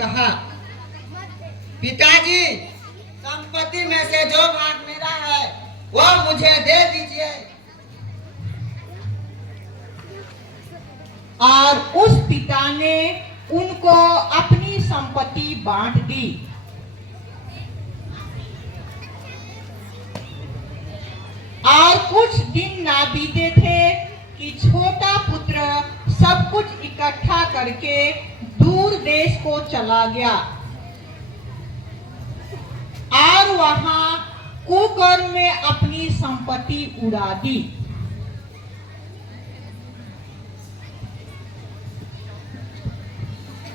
कहा, पिताजी, संपत्ति में से जो भाग मेरा है वो मुझे दे दीजिए। और उस पिता ने उनको अपनी संपत्ति बांट दी। और कुछ दिन ना बीते थे कि छोटा पुत्र सब कुछ इकट्ठा करके दूर देश को चला गया और वहां कुकर्म में अपनी संपत्ति उड़ा दी।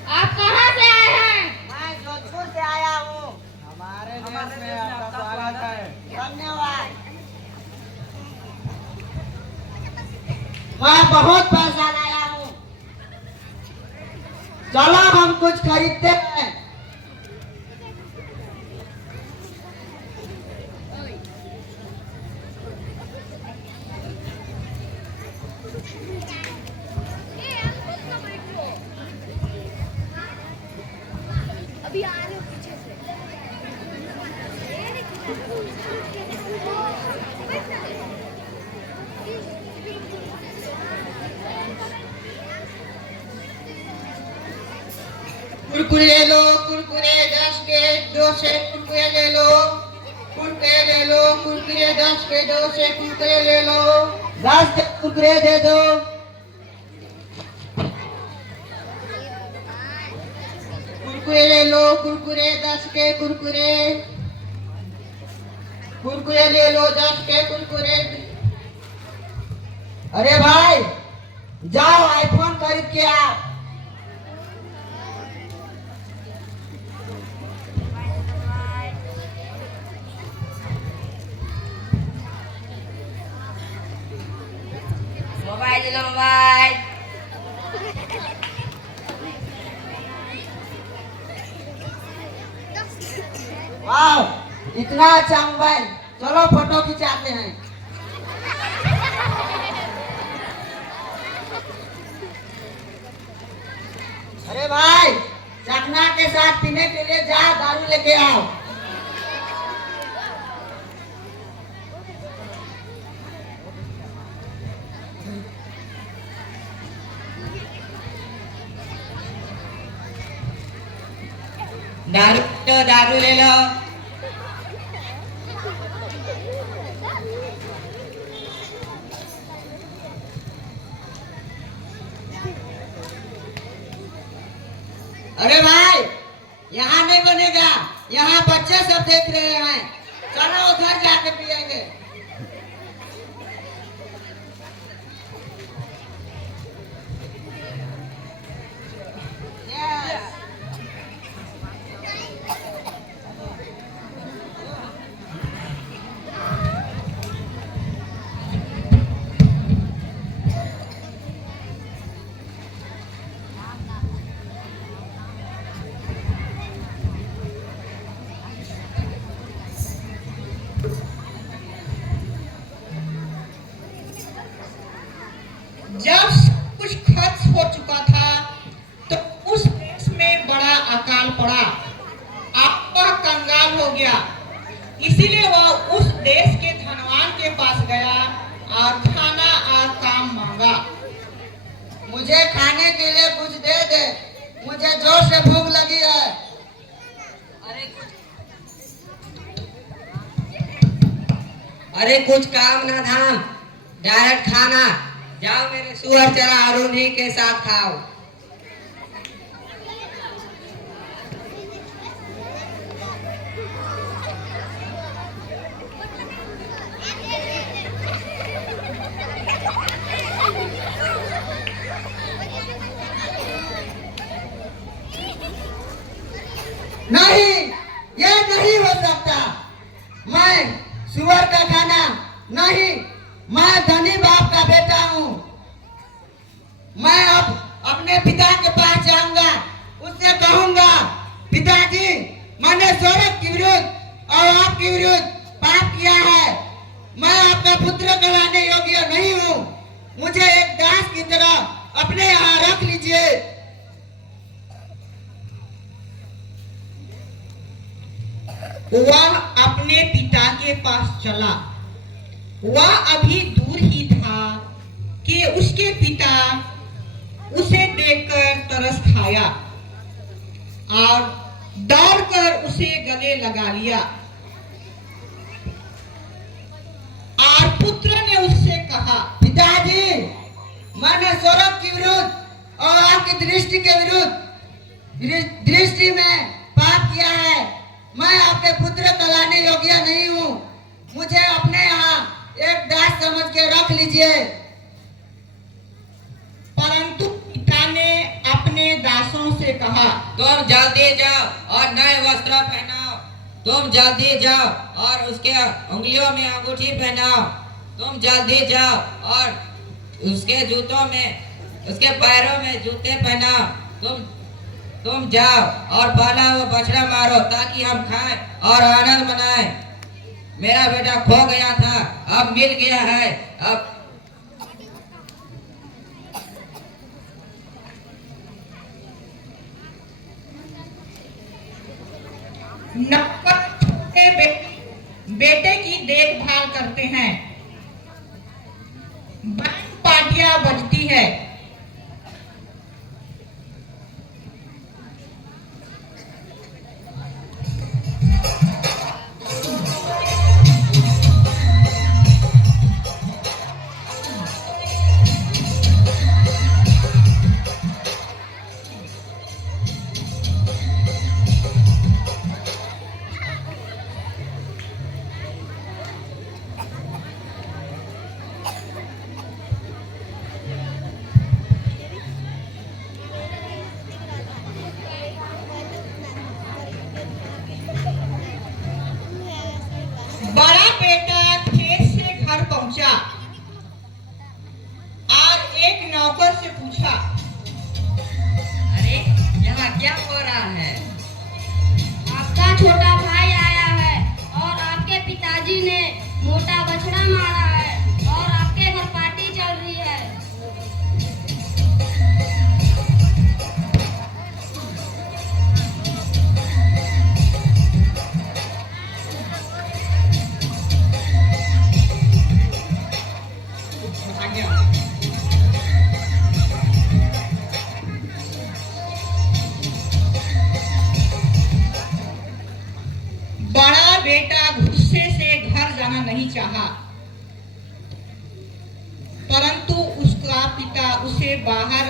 आप कहाँ से आए हैं? मैं जोधपुर से आया हूँ। हमारे देश में आपका स्वागत है। धन्यवाद। मैं बहुत पैसा लाया हूँ, चलो हम कुछ खरीदते हैं। अभी आ रहे हो पीछे से। कुरकुरे लो, कुरकुरे 10 के 2 से कुरकुरे ले लो, कुरकुरे ले लो, कुरकुरे 10 के 2 से कुरकुरे ले लो, 10 के कुरकुरे दे दो। कुरकुरे ले लो, कुरकुरे 10 के कुरकुरे, कुरकुरे ले लो 10 के कुरकुरे। अरे भाई, जाओ आईफोन खरीद के आओ। मोबाइल ले लो, मोबाइल। वाह, इतना अच्छा मोबाइल, चलो फोटो खिंचाते हैं। अरे भाई, चखना के साथ पीने के लिए जाओ, दारू लेके आओ। दारू ले लो। अरे भाई, यहाँ नहीं बनेगा, यहाँ बच्चे सब देख रहे हैं, चलो उधर जाके पिएंगे। जब सब कुछ खर्च हो चुका था तो उस देश में बड़ा अकाल पड़ा। आपका कंगाल हो गया, इसीलिए वह उस देश के धनवान के पास गया और खाना और काम मांगा। मुझे खाने के लिए कुछ दे दे, मुझे जोर से भूख लगी है। अरे कुछ काम ना धाम, डायरेक्ट खाना। जाओ मेरे सुअर चरा और उन्हीं के साथ खाओ। नहीं, ये नहीं हो सकता। मैं सुअर का खाना नहीं, मैं धनी बाप का बेटा हूँ। मैं अब अपने पिता के पास जाऊंगा, उससे कहूंगा, पिताजी, मैंने स्वर्ग के विरुद्ध और आपके विरुद्ध पाप किया है। मैं आपका पुत्र कहलाने योग्य नहीं हूँ। मुझे एक दास की तरह अपने यहाँ रख लीजिए। वह अपने पिता के पास चला। वह अभी दूर ही था कि उसके पिता उसे देखकर तरस खाया और दौड़कर उसे गले लगा लिया। और पुत्र ने उससे कहा, पिताजी, मैंने स्वर्ग के विरुद्ध और आपकी दृष्टि के विरुद्ध दृष्टि में पाप किया है। मैं आपके पुत्र कहलाने योग्य नहीं हूँ। मुझे अपने यहाँ एक दास समझ के रख लीजिए। परंतु पिता ने अपने दासों से कहा, तुम जल्दी जाओ और नए वस्त्र पहनाओ। तुम जल्दी जाओ और उसके उंगलियों में अंगूठी पहनाओ। तुम जल्दी जाओ और उसके जूतों में, उसके पैरों में जूते पहनाओ। तुम जाओ और पहला वो बछड़ा मारो ताकि हम खाएं और आनंद मनाएं। मेरा बेटा खो गया था, अब मिल गया है। अब नौकर छोटे बेटे की देखभाल करते हैं। बैंड पार्टियां बजती है। बड़ा बेटा खेत से घर पहुंचा और एक नौकर से पूछा, अरे यहाँ क्या हो रहा है? आपका छोटा भाई आया है और आपके पिताजी ने मोटा बछड़ा मारा है और आपके घर पार्टी चल रही है। बड़ा बेटा गुस्से से घर जाना नहीं चाहा, परंतु उसका पिता उसे बाहर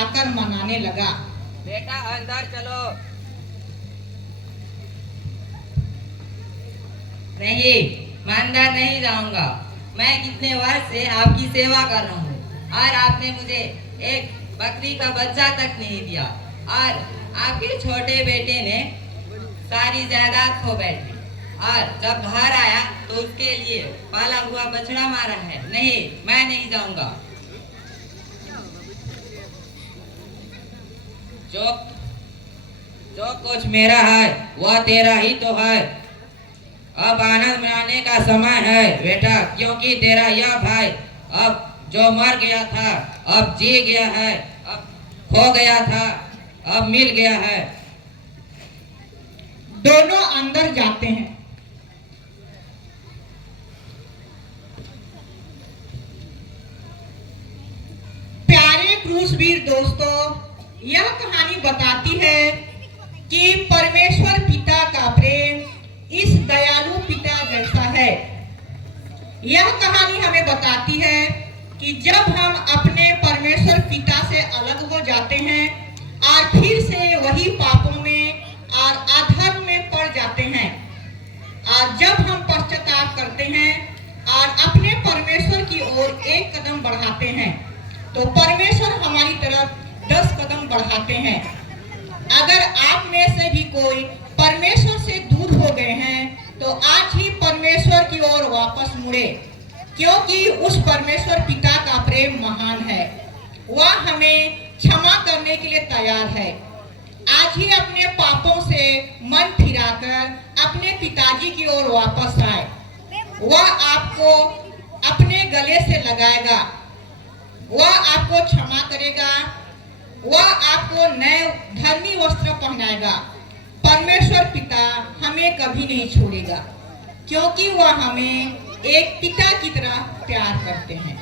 आकर मनाने लगा। बेटा अंदर चलो। नहीं, मैं अंदर नहीं जाऊंगा। मैं कितने वर्ष से आपकी सेवा कर रहा हूँ और आपने मुझे एक बकरी का बच्चा तक नहीं दिया और आपके छोटे बेटे ने सारी जायदाद खो बैठी और जब घर आया तो उसके लिए पाला हुआ बछड़ा मारा है। नहीं, मैं नहीं जाऊंगा। जो कुछ मेरा है वह तेरा ही तो है। अब आनंद मनाने का समय है बेटा, क्योंकि तेरा यह भाई अब जो मर गया था अब जी गया है, अब खो गया था अब मिल गया है। दोनों अंदर जाते हैं। प्यारे क्रूसवीर दोस्तों, यह कहानी बताती है कि परमेश्वर पिता का प्रेम इस दयालु पिता जैसा है। यह कहानी हमें बताती है कि जब हम अपने परमेश्वर पिता से अलग हो जाते हैं और फिर से वही पापों में और अधर्म में पड़ जाते हैं और जब हम पश्चाताप करते हैं और अपने परमेश्वर की ओर एक कदम बढ़ाते हैं तो परमेश्वर हमारी तरफ 10 कदम बढ़ाते हैं। अगर आप में से भी कोई परमेश्वर से दूर हो गए हैं तो आज ही परमेश्वर की ओर वापस मुड़े, क्योंकि उस परमेश्वर पिता का प्रेम महान है। वह हमें क्षमा करने के लिए तैयार है। आज ही अपने पापों से मन फिराकर अपने पिताजी की ओर वापस आए। वह आपको अपने गले से लगाएगा, वह आपको क्षमा करेगा, वह आपको नए धर्मी वस्त्र पहनाएगा, परमेश्वर पिता हमें कभी नहीं छोड़ेगा, क्योंकि वह हमें एक पिता की तरह प्यार करते हैं।